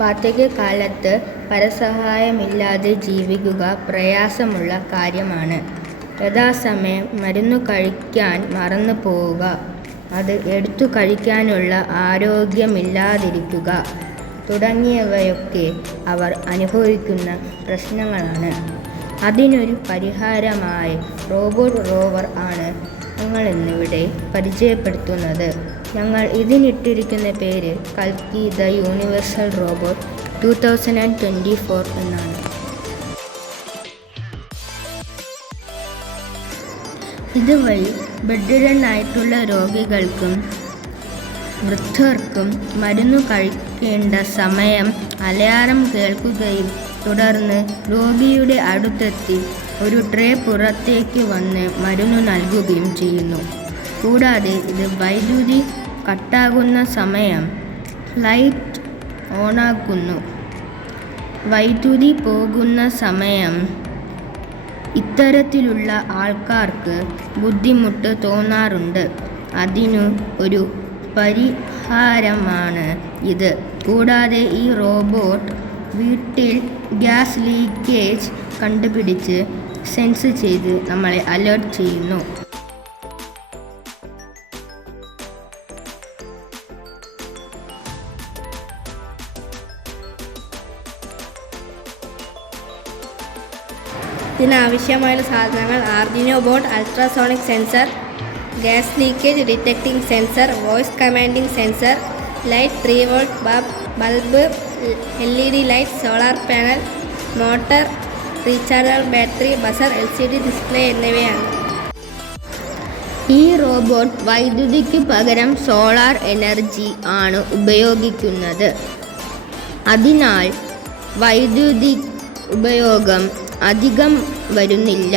വാർദ്ധക്യകാലത്ത് പരസഹായമില്ലാതെ ജീവിക്കുക പ്രയാസമുള്ള കാര്യമാണ്. യഥാസമയം മരുന്നു കഴിക്കാൻ മറന്നു പോവുക, അത് എടുത്തു കഴിക്കാനുള്ള ആരോഗ്യമില്ലാതിരിക്കുക തുടങ്ങിയവയൊക്കെ അവർ അനുഭവിക്കുന്ന പ്രശ്നങ്ങളാണ്. അതിനൊരു പരിഹാരമായി റോബോട്ട് റോവർ ആണ് ഞങ്ങളിന്നിവിടെ പരിചയപ്പെടുത്തുന്നത്. ഞങ്ങൾ ഇതിനിട്ടിരിക്കുന്ന പേര് കൽക്കി ദ യൂണിവേഴ്സൽ റോബോട്ട് 2024 എന്നാണ്. ഇതുവഴി ബെഡ്റിഡൻ ആയിട്ടുള്ള രോഗികൾക്കും വൃദ്ധർക്കും മരുന്നു കഴിക്കേണ്ട സമയം അലാറം കേൾക്കുകയും തുടർന്ന് രോഗിയുടെ അടുത്തെത്തി ഒരു ട്രേ പുറത്തേക്ക് വന്ന് മരുന്ന് നൽകുകയും ചെയ്യുന്നു. കൂടാതെ ഇത് വൈദ്യുതി കട്ടാകുന്ന സമയം ലൈറ്റ് ഓണാക്കുന്നു. വൈദ്യുതി പോകുന്ന സമയം ഇത്തരത്തിലുള്ള ആൾക്കാർക്ക് ബുദ്ധിമുട്ട് തോന്നാറുണ്ട്. അതിനു ഒരു പരിഹാരമാണ് ഇത്. കൂടാതെ ഈ റോബോട്ട് വീട്ടിൽ ഗ്യാസ് ലീക്കേജ് കണ്ടുപിടിച്ച് സെൻസ് ചെയ്ത് നമ്മളെ അലേർട്ട് ചെയ്യുന്നു. ഇതിനാവശ്യമായ സാധനങ്ങൾ Arduino board, ultrasonic sensor, gas leakage detecting sensor, voice commanding sensor, light 3 volt bulb, LED light, solar panel, motor, rechargeable battery, buzzer, LCD display എന്നിവയാണ്. ഈ റോബോട്ട് വൈദ്യുതിക്ക് പകരം സോളാർ എനർജി ആണ് ഉപയോഗിക്കുന്നത്. അതിനാൽ വൈദ്യുതി ഉപയോഗം അധികം വരുന്നില്ല.